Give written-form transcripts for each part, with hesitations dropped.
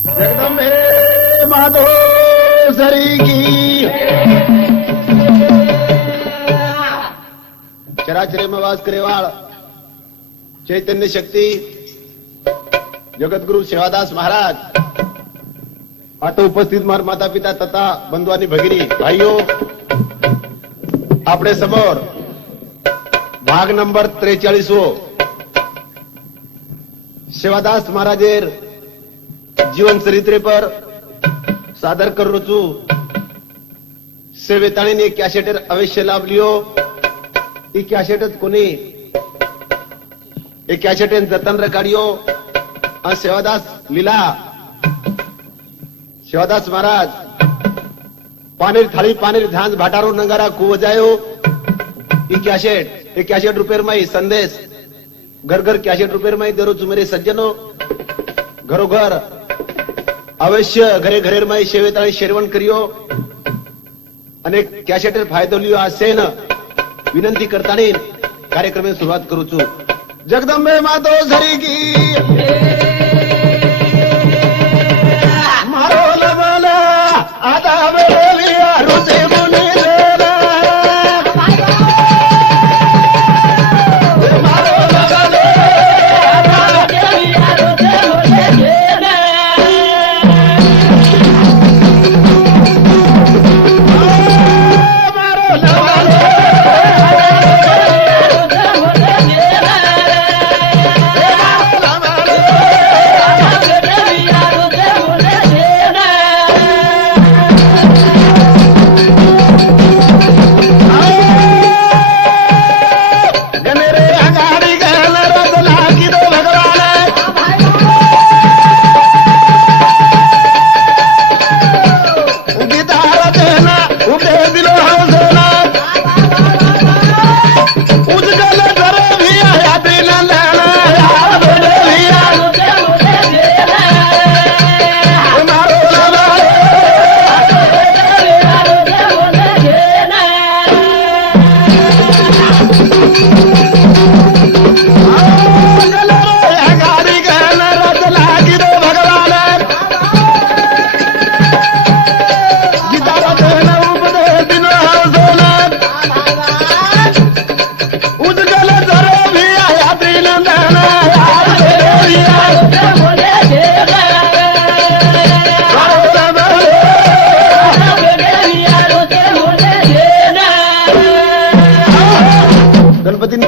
जगदंबे माधो सरी की चराचरे में वास करेवाळ चैतन्य शक्ति जगतगुरु सेवादास महाराज आता उपस्थित माता पिता तथा बंधु आणि भगिनी भाईओ आपणे समोर भाग नंबर 43 सेवादास महाराजेर जीवन चरित्रे पर सादर करू रचू सेवेताळीने कॅसेटर अवश्य लाभलियो ई कॅसेटच कोणी एक कॅसेटेन जतन रकाडियो आ सेवादास लीला सेवादास महाराज पानेर थाळी पानेर झांज भाटारो नंगारा कुवजायो ई कॅसेट रुपये में संदेश घर घर कैसेट रुपये में दे रोज मेरे सज्जनों घरों घर अवश्य घरे घरे में सेवेताळी शेरवण करियो अनेक कॅसेटर फायदो लियो असे न विनंती करताना कार्यक्रम सुरुवात करू छु जगदंबे मातो झरी की मारो लबला आता बेलिया रुसे मुनी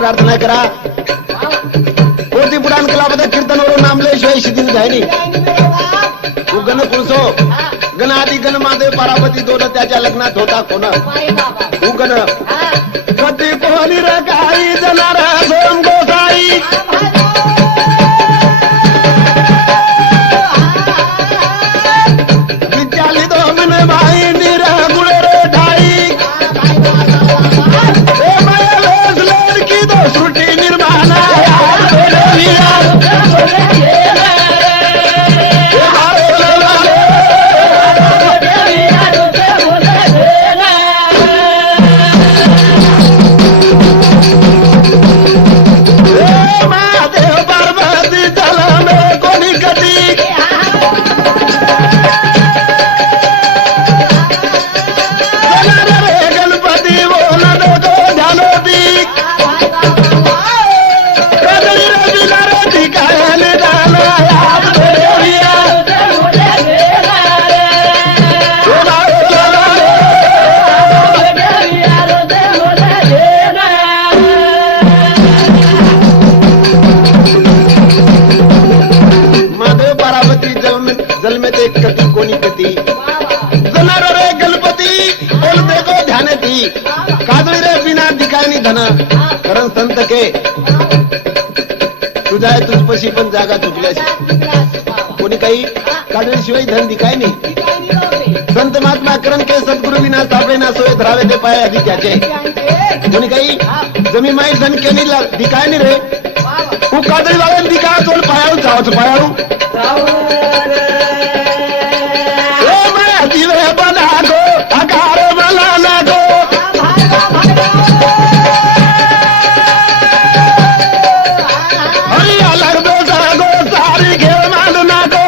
प्रार्थना करा कोणती पुराण कलाबद्दल कीर्तनवरून नामलेशिवाय शिथिल जायनी तू गण पुरुषो गण आदि गण महादेव पार्वती दोन त्याच्या लग्नात होता कोण तू गण कधी कोणी रकाई जनारा सोम गोसाई विद्याली दोमन भाई निरा गुळरे ढाई श्रुति निर्माण महादेव पार्वती जल में कोणी गती गणपती बोल दो ध्यानोदी कती कोणी कती जनार रे गणपती बोल देखो ध्यान ती काजळी रे बिना दिकानी धन करण संत के तुझा तुझपशी पण जागा चुकल्यास कोणी काही काजळी शिवाय धन दिकाय नाही संत महात्मा करण के सद्गुरु विना सापडे ना सोयत रावे ते पाय आधी त्याचे कोणी काही जमी माई धन केली दिकाय नाही रे तू काजळी वाळून दिका चोल पायाळू जावच पायाळू दिवे बना गो आकार बनाना गो हरी अलग दो जागो सारी घेर मालना गो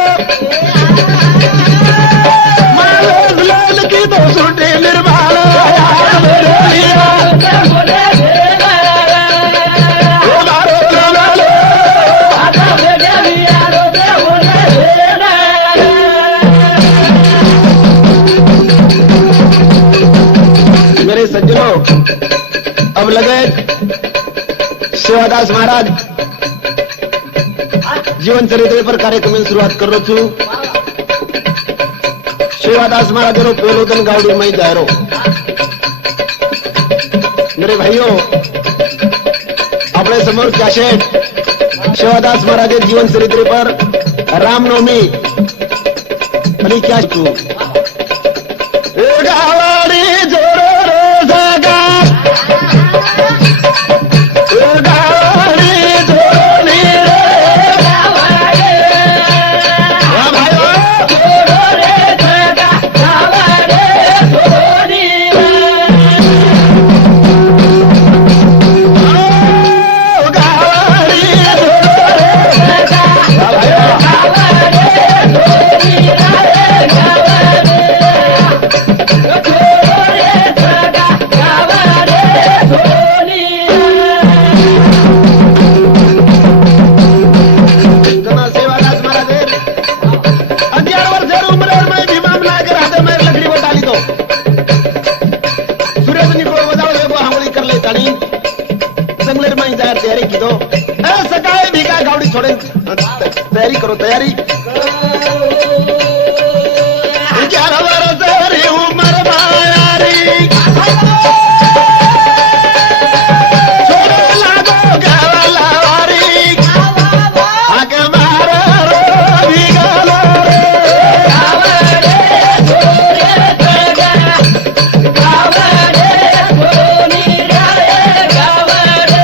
मेरे सज्जनों, अब लगे सेवादास महाराज जीवन चरित्र पर कार्यक्रम शुरुआत करो छू। सेवादास महाराज रो पहलो दिन गावड़ी में जायरो। मेरे भाइयों, अपने समोर कैसेट सेवादास महाराज जीवन चरित्र पर रामनवमी आणि क्या तू गावाडी जोरो रे जागा गावाडी जोरोनी रे गावाडी वा भाइयो जोरो रे जागा गावाडी जोरोनी ओ गावाडी जोरो रे जागा वा भाइयो गावाडी जोरोनी रे गावाडी तैयारी की दो सकाए भी का गावड़ी छोड़े तैयारी करो तैयारी 11 वर्ष री उम्र मायारी छोड़े लागो गावालारी आगे मारो रो भी गालो गावाडे छोरे जगा गावाडे छोनी रे गावाडे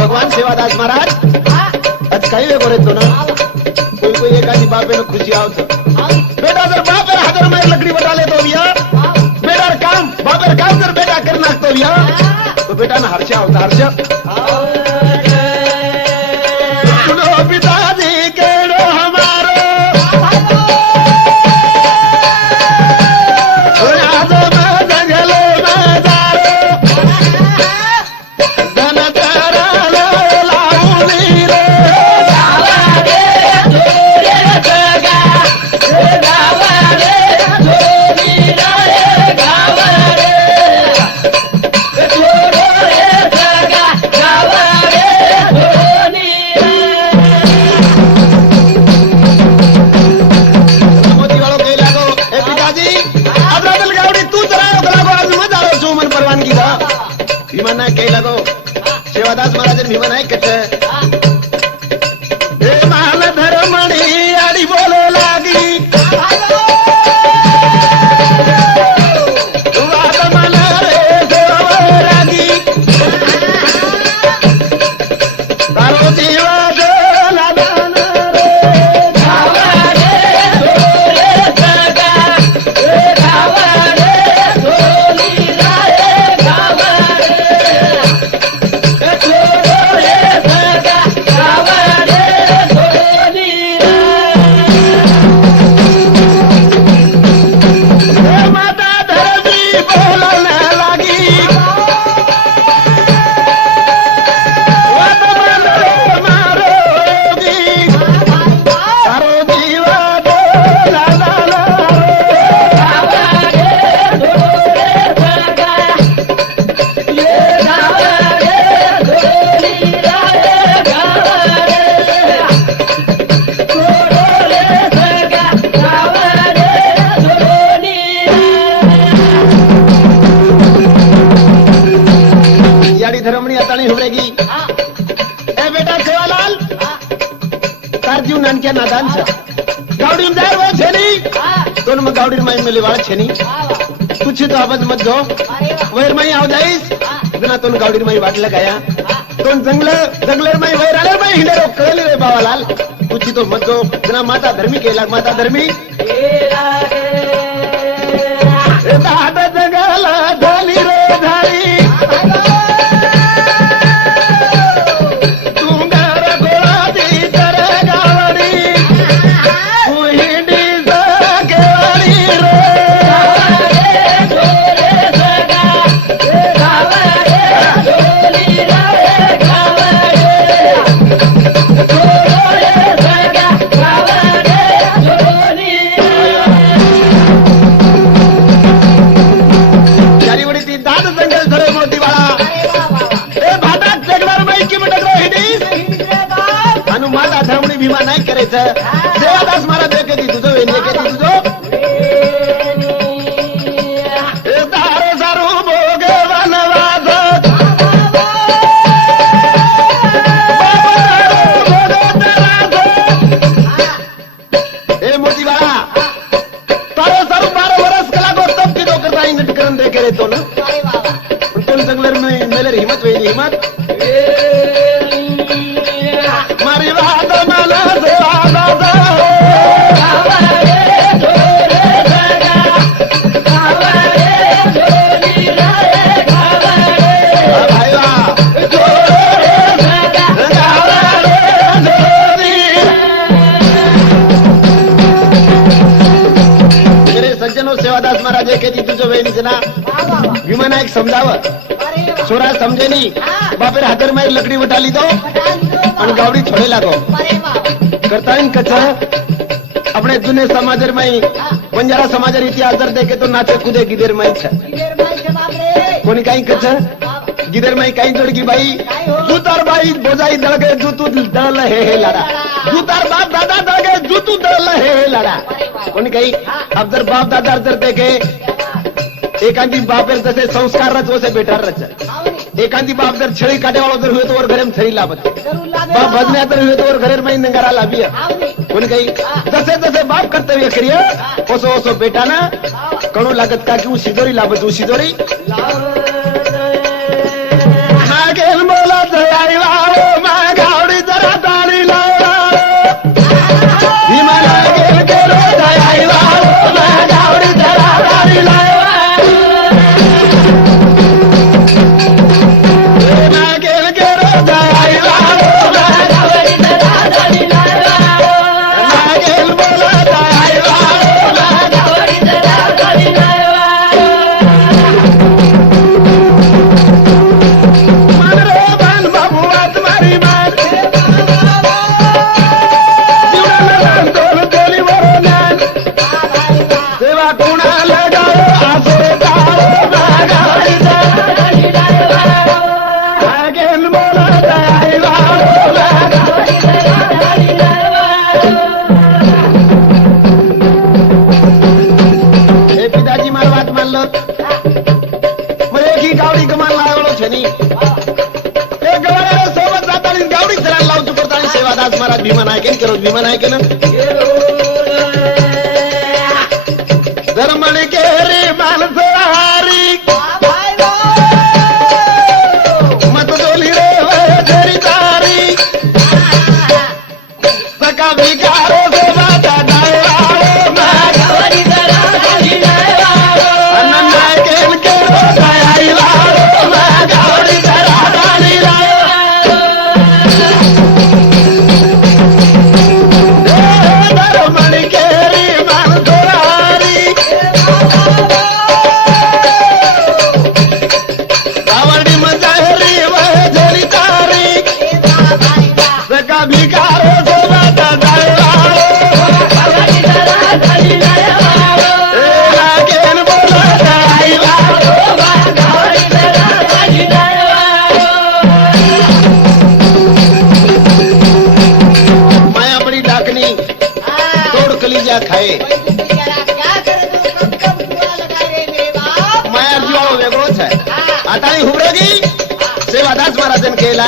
भगवान सेवादास महाराज आज काही वेगळं येतो ना कोई कोई एखादी बापे न खुशी आवत बेटा जर बापर हादर मार लकड़ी बटाले तो भैया बेटा काम बापर काम जर बेटा कर नाखतो भैया तो बेटा ना हर्ष आवता हर्ष सुनो पिताजी केड़ो हमारो आज मैं जंगलो में जारो सेवादास महाराज भीमन आहे कच माल धर्मणी आडी बोलो लागी वाद मला रे देवा लागी तारो जीवा जोला दान रे गावाडे जोरे जगा गावाडे जोली रे गावाडे धर्मणी आता होगी ए बेटा सेवालाल तार नानक्या नादान गावडी जाय वो छेनी तो मग गावडी माई मिली वाळ छेनी कुछ तो आवाज मत दो वैर माई आव जाईस जना तो गावडी माई वाटला गया तो जंगलर माई वैर आले माई हिंडे रो कळले रे बावालाल कुछ तो मत दो जना माता धर्मी केला माता धर्मी दादा जगाला झाली रे झाली तुंगार मात आठवणी भीमा नाही करायचं देवादास महाराज एके तुझं वेण एके तुझं दारो सारू भोगे वनवास ए मोती बाळा तारो सारू 12 वर्ष कला को तब की डोकर ताई नटकरन दे करे तो ना पण जंगलर में मेलर हिम्मत वेली हिम्मत मारी बात मला देवादास सेवादास महाराज एकेदी तुझं वेणीचं ना विमानायक समजावं छोरा समजे नी बापेर हातर माई लकड़ी उठाली दो और गावड़ी छोड़े लागो करता इन कच्चा अपने जुने समाजर में बंजारा समाजर इतिहास दर देखे तो नाचे कूदे गिदेर माई छे कोणी काही कच्चा गिदेर माई काही जोड़गी बाई जूतार बाई बोजाई दळगे जूतू दळ हे लाडा जूतार बाप दादा दळगे जूतू दळ हे लाडा कोणी काही अब जर बाप दादा जर देखे एकांती बापेर जैसे संस्कार रच वैसे बेटार रच एकांती बाप जर छड़ी काटे वालों जर हुए तो और घरे में छड़ी लाभत बाप भजने जर हुए तो और घरे में नंगारा लाभिए कोणी काही जसे जसे बाप कर्तव्य करिए ओसो ओसो बेटा ना कणो लागत का कि शिदोरी लाभत शिदोरी मागेल मोला जयाई वाळो मागावडी जरा ताळी लावा हिमाला गेल गेलो जयाई वाळो मागावडी जरा ताळी लावा मागेल गेलो जयाई वाळो मागावडी जरा ताळी लावा मागेल मोला जयाई वाळो मागावडी जरा ताळी लावा महाराज भीमा नायक करो भीमा नायक ना धर्मण के रे मानसहारी मत डोली रे तेरी तारी सका भिकारो से बाता डायवारो मागवरी जरा डाली डायवारो अनन्या के रो डायवारो मागवरी जरा डाली डायवारो धर्मण के रे मानसहारी कावड़ी मजाहरी वह जरी तारी सका भिकारो से बाता डायवारो मागवरी जरा डाली डायवारो ए लागेन बोला डायवारो मागवरी जरा डाली डायवारो माया बड़ी डाकनी तोड़ कलीजा खाए माया जीवाळो वेगळोच आहे आता ही हुबरेगी सेवादास महाराजन केला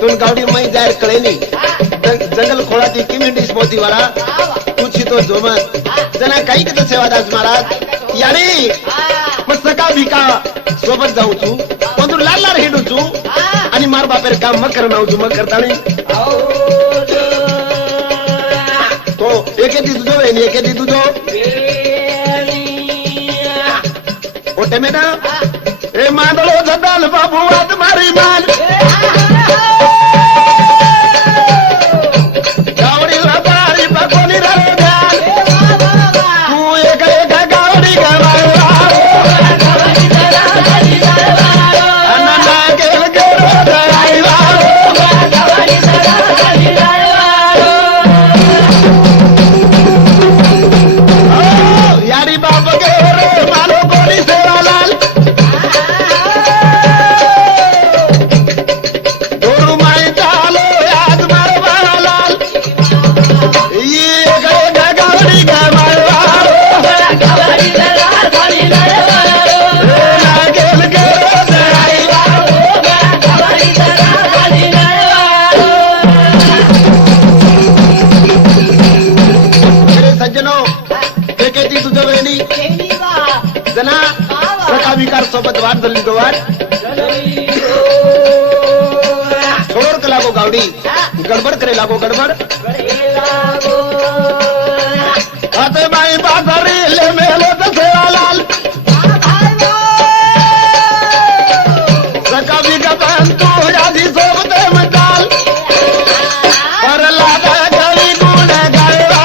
तुन गावडी मई जाहीर कळेनी जंगल खोळाती किमिंडीस मोती वाला तुझी तो जोमत जना काही किती सेवादास महाराज याने मग सका भिका सोबत जाऊ तू पण लाल लाल हिंडू तू आणि मार बापेर काम मग करणार तू मग करतानी तो एके दी तुझो वेणी एके दी तुझो ओटे में ना ए मांदलो जदाल बाबू आत मारी मान गावडी वापारी पकोनी रे ध्यान तू एका एका गावडी गवायला गावडी जरा डाली डायवारो अनन्या गेल गेलो डायवारो गावडी जरा डाली डायवारो यारी बाप गे रे मालो कोणी सेवालाल जना प्रकाविकार सोबत वाट झाली तो वाट छोडोर का लागो गावडी गडबड करे लागो गडबड आता बाई बाजारी ले मेलो तसे लाल प्रकावी का पण तू आधी सोबत मचाल पर लादा गली गुण गायवा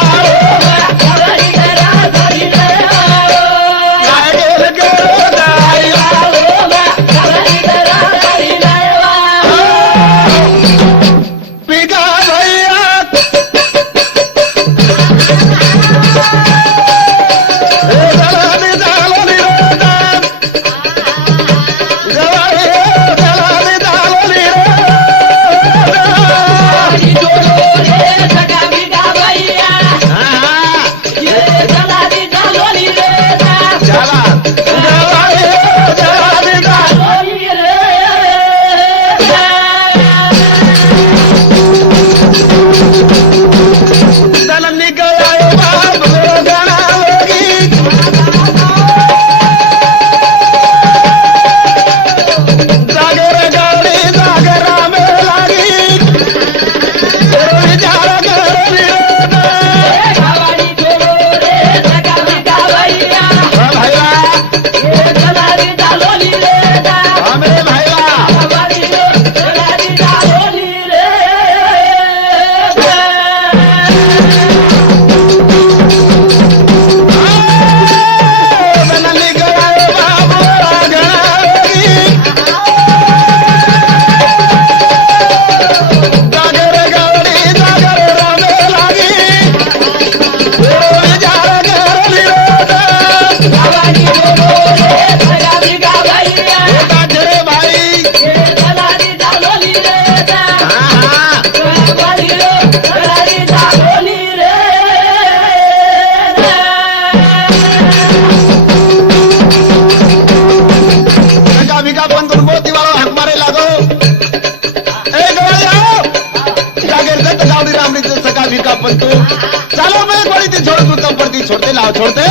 चलो मैं बड़ी थी छोड़ तू पड़ती छोड़ते लाओ छोड़ते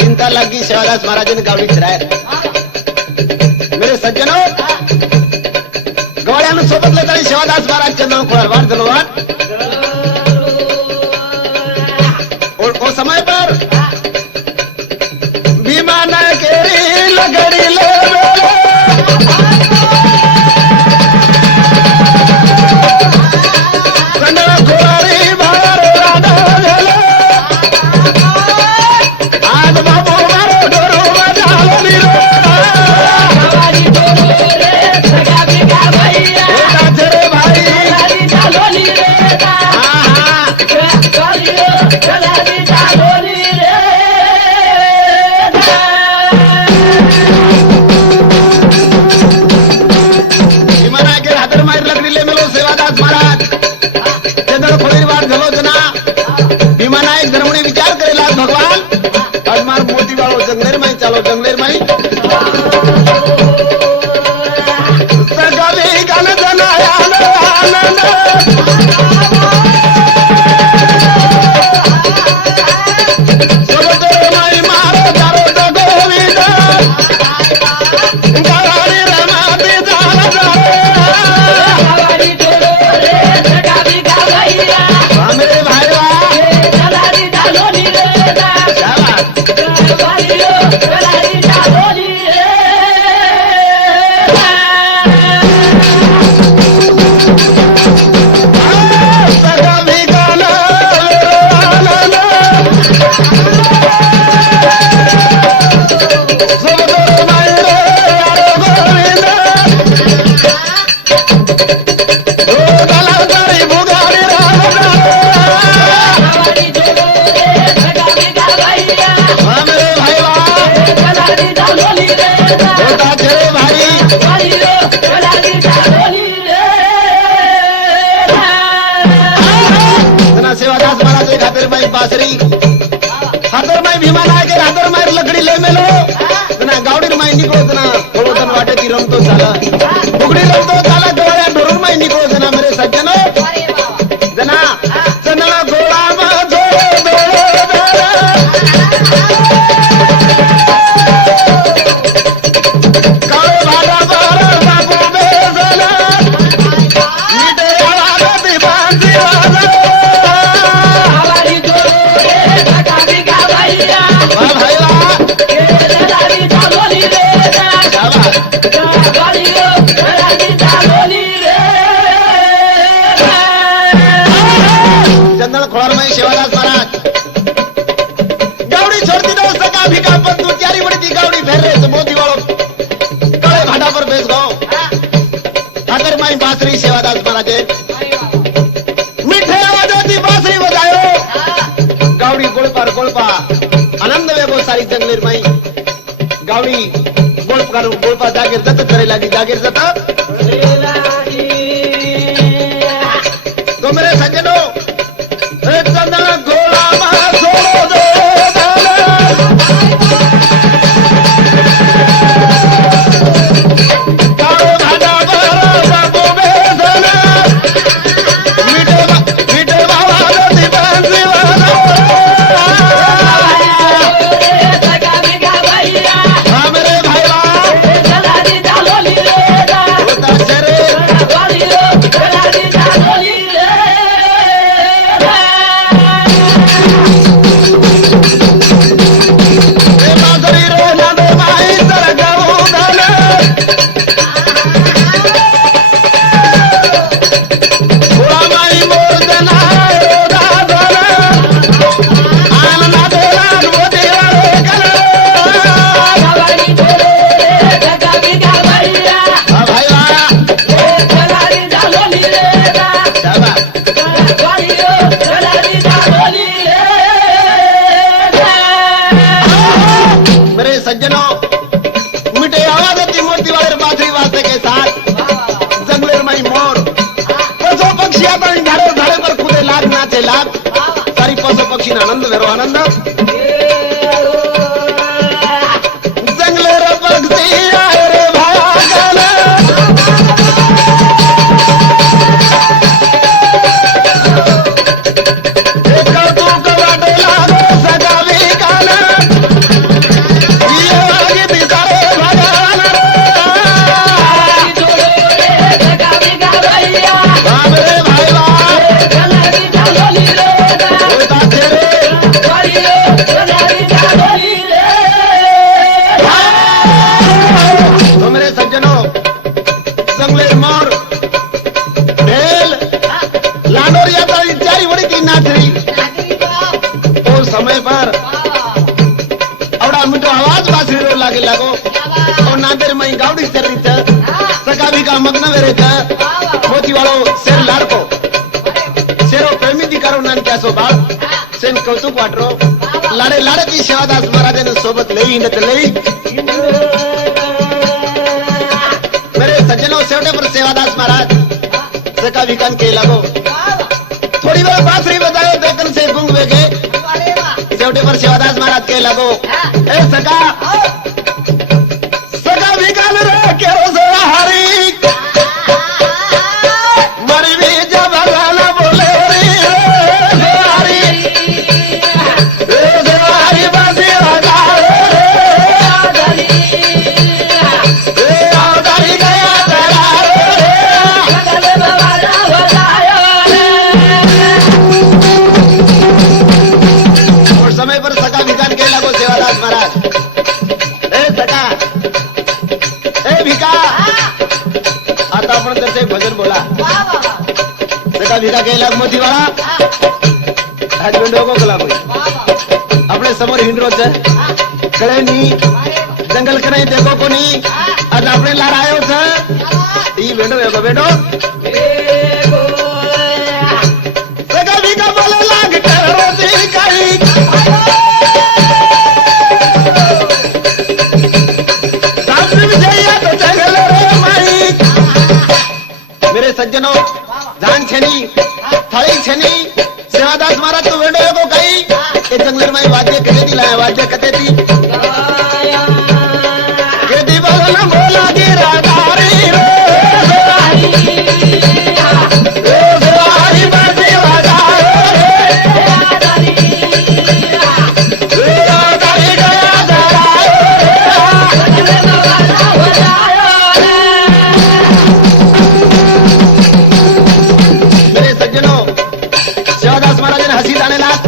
चिंता लगी शिवदास महाराज ने गावडी चराय मेरे सज्जनों गवाड्यानं सोबत लेता शिवदास महाराज चंदन खोळार वाट झालो वाट और वो समय पर भीमा न केरी लगड़ी ले जंगलेर माई चालो जंगलेर माई सगावी गान जनाया आनंद सोबत माई मारो दारो गोविंद गावारी रमाती जाला गावारी डोलो रे सगावी गावैया हमरे भाईवा चलारी डालोनी रे जाला बासरी हातर माई भीमा नायके हातर मार लकडी ले मेलो ना गावडीर माई निघो ना थोडो तन वाटे ती रमतो झाला उगडी रमतो झाला डोळ्या धरून माई निघो ना मेरे सज्जनो जना चना गोळा मा जोडो चंदन खोर में सेवादास महाराज गावड़ी छोड़ती दो सका भिका पर तू क्यारी बड़ी थी गावड़ी फेर रहे मोती वालों काले भाटा पर बेच गो अगर माई बांसुरी सेवादास महाराज मीठे आवाजों की बांसुरी बजायो गावड़ी गोलपा आनंद वेगो सारी जंगलेर माई गावड़ी गोलपा जागीर जत करे लगी जागीर जत तो मेरे सज्जनों चंदन घोड़ा मां छोड़ो दो कारो भाटा पर बाबू बेसना मीठे बाबा दी बांसुरी वाला हां मेरे भाईवा चला दी डालोली रे होता चरे चला दी डालोली पक्षी आनंद वेरो आनंद जंगले रे पक्षी आए रे भागल एक तू कवाटे लागो सजावी काना ये आगे बिचारे भगवान रे सजावी का भैया बाप रे भाईवा चला दी डालोली रे तो मेरे सज्जनों जंगलेर मोर ढेल लाडोरिया तो चारी बड़ी थी नाचरी तो समय पर औड़ा मिठो आवाज बासरी रो लागे लागो और नादेर मई गावड़ी चल रही थ सका भी का मग्न वेरे थ मोती वालो शेर लाडको शेरो प्रेमी दिकारो नान क्या सो बाळ सेन कौतुक वाटरो लाडे लाडकी सेवादास महाराजांनी सोबत लई हिंडत लई मेरे सज्जनों सेवटे पर सेवादास महाराज सका विकान के लगो थोड़ी बार बांसुरी बजाओ देखन से गुंग वेगे सेवटे पर सेवादास महाराज के लगो ए सका विकान रे केरो से हरी मरी भी जब गाना बोले रे हरी रे हरी बांसुरी बजाओ समय पर सका विकान के लगो सेवादास महाराज ए सका ए भिका आता आपण त्याचे भजन बोला सका भिका के लाग मोती वाला आज विंडो को कला कोई अपने समोर हिंडरो छे कळे नी जंगल करे देखो कोनी आज आपने लार आयो छे ई विंडो एगो बेटो सका भिका बोले लाग करो दी काई मेरे सज्जनों जान छनी थाली छनी सेवादास महाराज तो वेडो को कही ए जंगलर में वाद्य कते दी लाया वाद्य कते दी के दी बोला बोला गिरा दारी रे देवारी बाजी वाजा रे दारी गया दारा मेरे सज्जनों सेवादास महाराज ने हंसी जाने लाग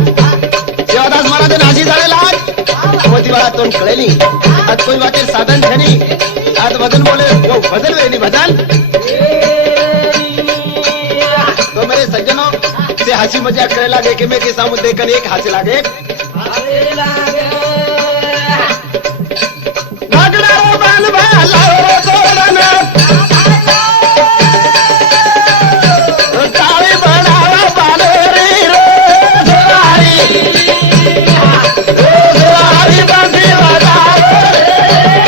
मोती वाला तोन कळेली आज कोई वाटे साधन छनी आज भजन बोले वो भजन वेनी भजन तो मेरे सज्जनों जे हसी मजाक करे लागे कि मैं के सामने देखन एक हंस लागे भागड़ारो बाल भाला रो सोड़ना ताली बनावा बाल रे रो सवारी बांधी बजाओ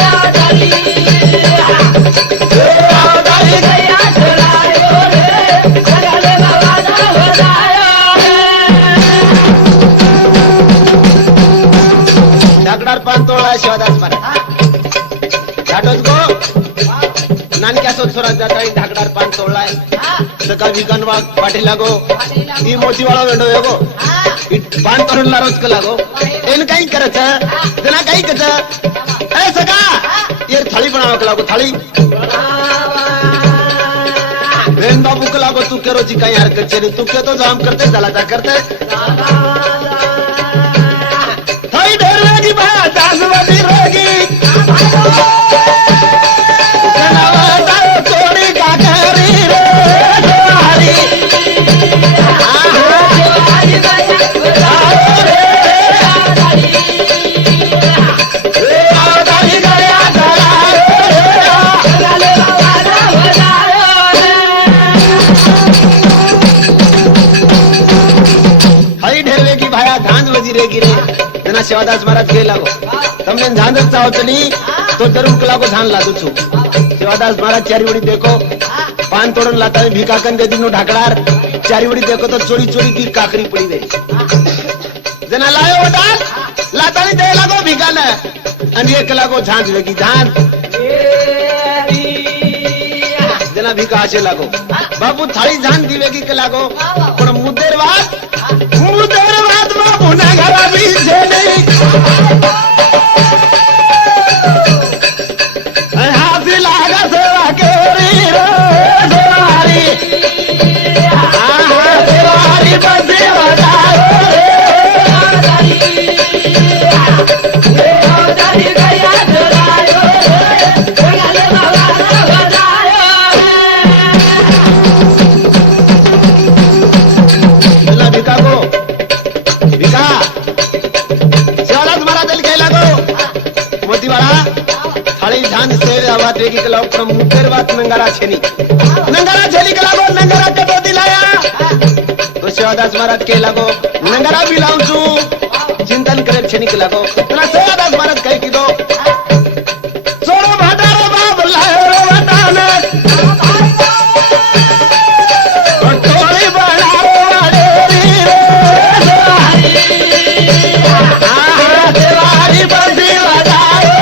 ढाकडार पान तोळा शिवादास पान झाटोच गो नानक्या सोत जाता ढाकडार पान तोळलाय सकाळ विकन वाटे लागो ई मोची वाळो वेंडो वेगो ई पान तोडून रोज का लागो एन काही करच जना काही कच ए सका ये थाळी बनावक लागो थाळी वेन बाबू का लागो तू के रोजी काही हरकत छे तू के तो जाम करते झाला जा करते थाळी ढेरवेगी बा दासवादी रोगी शिवादास महाराज के लागो तमने ध्यान चाहो चली तो जरूर के लागो ध्यान लादू छु शिवादास महाराज चारी वड़ी देखो पान तोड़न लाता है भिका कन दे दिनो ढाकड़ार चारी वड़ी देखो तो चोरी चोरी की काकरी पड़ी दे जना लायो वडाल लाता नहीं दे लागो भिका न अन एक लागो झांझ वेगी झांझ जना भिका आशे लागो बाबू थाली झांझ दिवेगी के लागो पण मुद्देर बात बाबू ना घरा भी छे नहीं हाथी लागा सेवा केरी रो सवारी सवारी बंदी बजाओ मुखेर बात नंगारा छेनी के लागो नंगारा कटो दिलाया तो शिवादास महाराज के लागो नंगारा भी लाऊं छू चिंतन करे छेनी के लागो ना शिवादास महाराज कह की दो सोरो भाटारो बाप लायो रो वटाने टोली बनारो वाडेरी रे सवारी बंदी बजाओ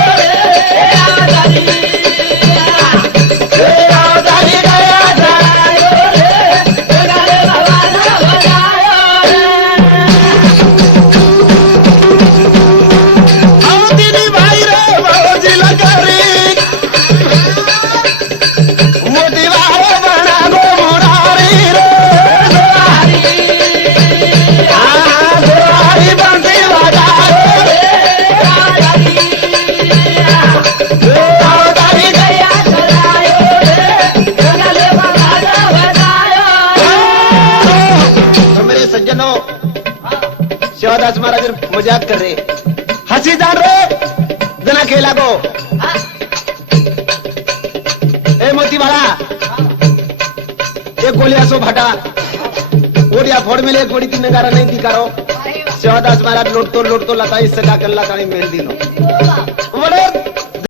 शिवादास महाराज मजाक कर रहे हंसी जान रहे जना के लागो ए मोती वाला एक गोलिया सो भाटा ओडिया फोड़ में एक गोड़ी की नगारा नहीं दिखारो शिवादास महाराज लोट तो लता इस सका कर लता मेल दिनो